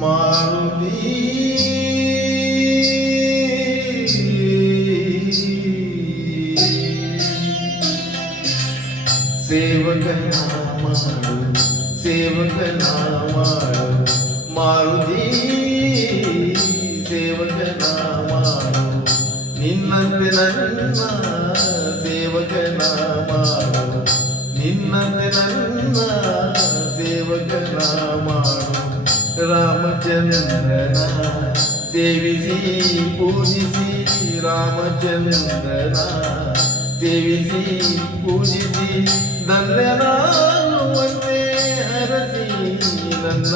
ಮಾರುತಿ ಸೇವಕನ ಮಾಡು ಸೇವಕನ ಮಾಡು ಮಾರುತಿ ಸೇವಕನ ಮಾಡು ನಿನ್ನಂತೆ ನನ್ನ ಸೇವಕನ ಮಾಡು ನಿನ್ನಂತೆ ನನ್ನ ಸೇವಕನ ಮಾಡು ರಾಮಚಂದ್ರನ ಸೇವಿಸಿ ಪೂಜಿಸಿ ರಾಮಚಂದ್ರನ ಸೇವಿಸಿ ಪೂಜಿಸಿ ಧನ್ಯನಾಗುವಂತೆ ಹರಸಿ ನನ್ನ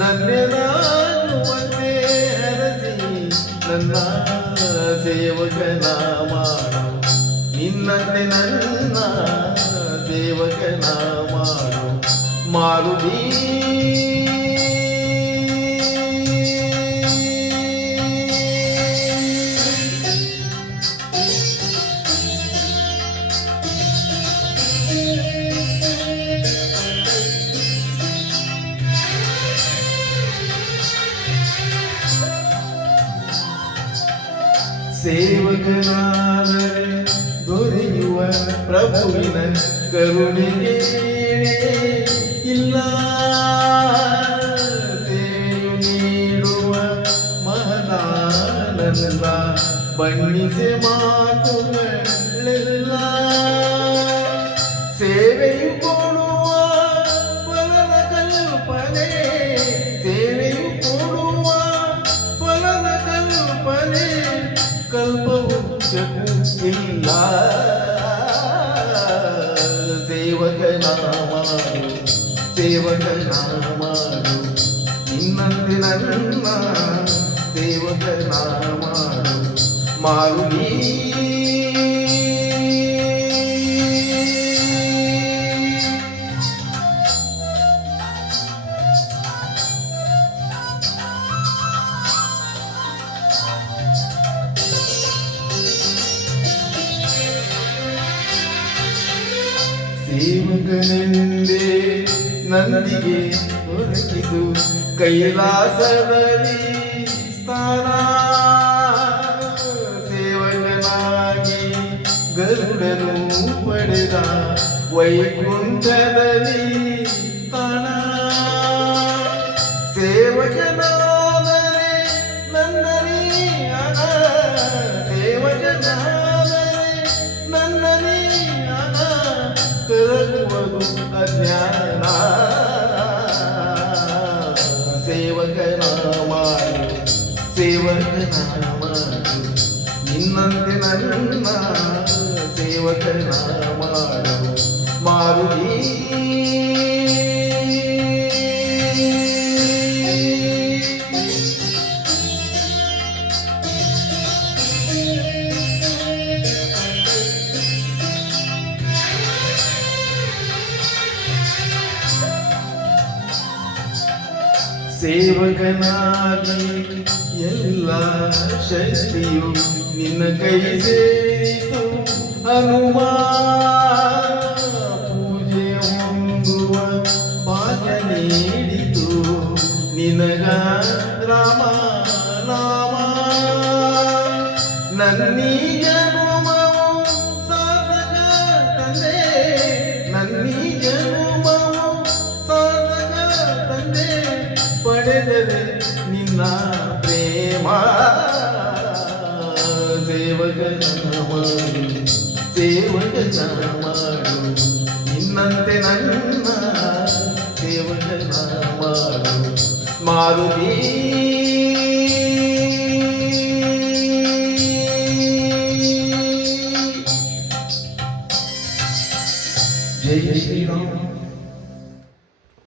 ಧನ್ಯನಾಗುವಂತೆ ಹರಸಿ ನನ್ನ ಸೇವಕನ ಮಾಡು ನಿನ್ನಂತೆ ನನ್ನ ಸೇವಕನ ಮಾಡು ಮಾರುತಿ ಸೇವಕನಾದರೆ ದೊರೆಯುವ ಪ್ರಭುವಿನ ಕರುಣೆಗೆ ಇಲ್ಲ ಸೇವೆಯು ನೀಡುವ ಮಹದಾನಂದ ಬಣ್ಣಿಸೆ ಮಾತುಗಳೆಲ್ಲ ಸೇವೆಯು ಕೊಡುವ ಫಲದ ಕಲ್ಪನೆ ಸೇವೆಯು ಕೊಡುವ ಫಲದ ಕಲ್ಪನೆ ಕಲ್ಪವು ಇಲ್ಲ ಸೇವಕನ ಮಾಡು ಸೇವಕನ ಮಾಡು ನಿನ್ನಂತೆ ನನ್ನ ಸೇವಕನ ಮಾಡು ಮಾರುತಿ ಸೇವಕನೆಂದೇ ನಂದಿಗೆ ದೊರಕಿತು ಕೈಲಾಸದಲ್ಲಿ ಸ್ಥಾನ ಸೇವಕನಾಗಿ ಗರುಡನು ಪಡೆದ ವೈಕುಂಠದಲ್ಲಿ ತಾಣ ಸೇವಕನಾದರೆ ನನ್ನನೇ ಸೇವಕನಾದರೆ ನನ್ನನೇ ಕರಗುವುದು ಅಜ್ಞಾನ ಸೇವಕನ ಮಾಡು ಸೇವಕನ ಮಾಡು ನಿನ್ನಂತೆ ನನ್ನ ಸೇವಕನ ಮಾಡು ಮಾರುತಿ ಸೇವಕನಾಗಿ ಎಲ್ಲ ಶಕ್ತಿಯು ನಿನ್ನ ಕೈ ಸೇರಿತು ಹನುಮ ಪೂಜೆ ಹೊಂದುವ ಭಾಗ್ಯ ನೀಡಿತು ನಿನಗ ರಾಮ ನಾಮ ನನ್ನೀ ಜನುಮವು ಸಾಧಕ ತಂದೆ ನನ್ನೀ ಜನುಮವು ಸಾಧಕ ತಂದೆ ಪಡೆದರೆ ನಿನ್ನ ಪ್ರೇಮ ಸೇವಕನ ಮಾಡು ಸೇವಕನ ಮಾಡು ನಿನ್ನಂತೆ ನನ್ನ ಸೇವಕನ ಮಾಡು ಮಾರುತಿ